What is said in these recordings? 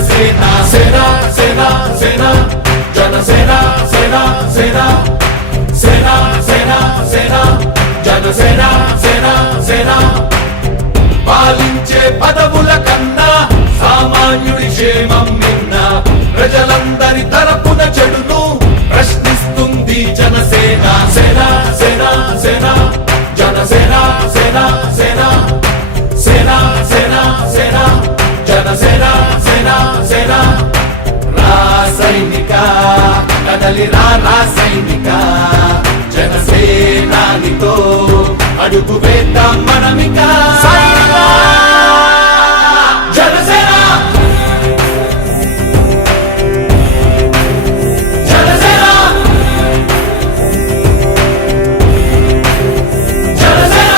జనసేన సేన సేన సేన జనసేన సేన సేన సేన సేన సేన జనసేన సేన సేన పాలించే పదవుల కన్నా సామాన్యుడి క్షేమం నిన్న ప్రజలందరి తరపున చెడును ప్రశ్నిస్తుంది జనసేన సేన సేన సేన జనసేన సేన సేన సేన సేన సేన జనసేన సేన సేన రాసైనిక కదలి రాసైనిక జనసేనానితో అడుగు వేద్దాం మనమిక జనసేన జనసేన జనసేన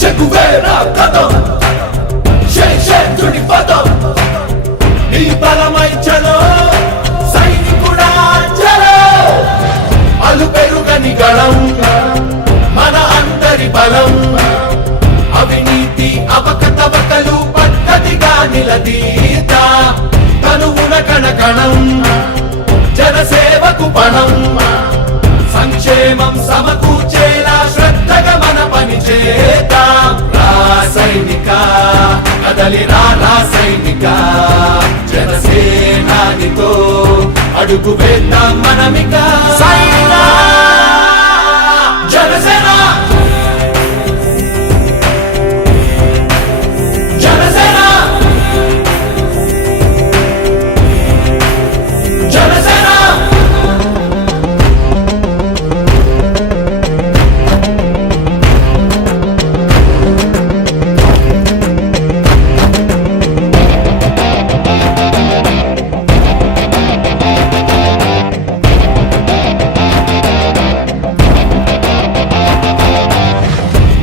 చెగువేరా కదం శేషేంద్రుడి పదం నీ బలమై చలో సైనికుడా చలో అలు పెరుగని గళం మన అందరి బలం అవినీతి అవకతవకలు పద్ధతిగా నిలదీత తనువున కణకణం జనసేవకు పణం సంక్షేమం సమకూర్చేలా శ్రద్ధగా మన పని చేద్దాం రాసైనిక కదలి రాసైనిక జనసేనానితో అడుగు వేద్దాం మనమిక జనసేన జనసేన జనసేన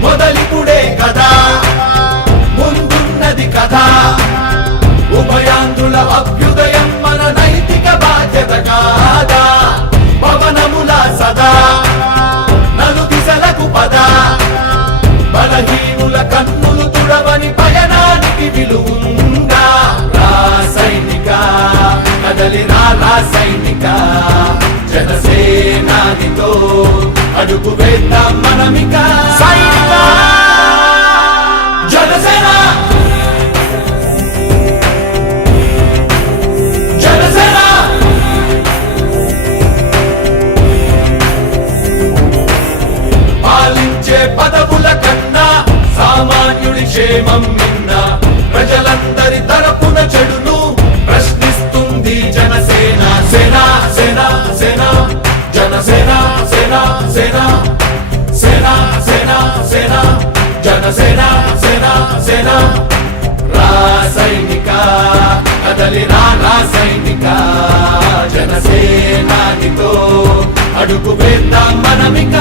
మొదలిపుడే కదా ముందున్నది కదా ఉభయాంధ్రుల అభ్యుదయం మన నైతిక బాధ్యత కాదా పవనముల సదా నలు దిశలకు పద బలహీనుల కన్నులు తుడవని పయనానికి విలువుందా రాసైనిక కదలి రాసైనిక జనసేనానితో అడుగు వేద్దాం మనమిక జనసేన జనసేన పాలించే పదవుల కన్నా సామాన్యుడి క్షేమం నిన్న ప్రజలందరి తరపున చెడును ప్రశ్నిస్తుంది జనసేన సేన సేన సేన జనసేన సేన సేన సేన సేన సేన జనసేన సేన సేన రాసైనిక కదలి రాసైనిక జనసేనానితో అడుగు వేద్దాం మనమిక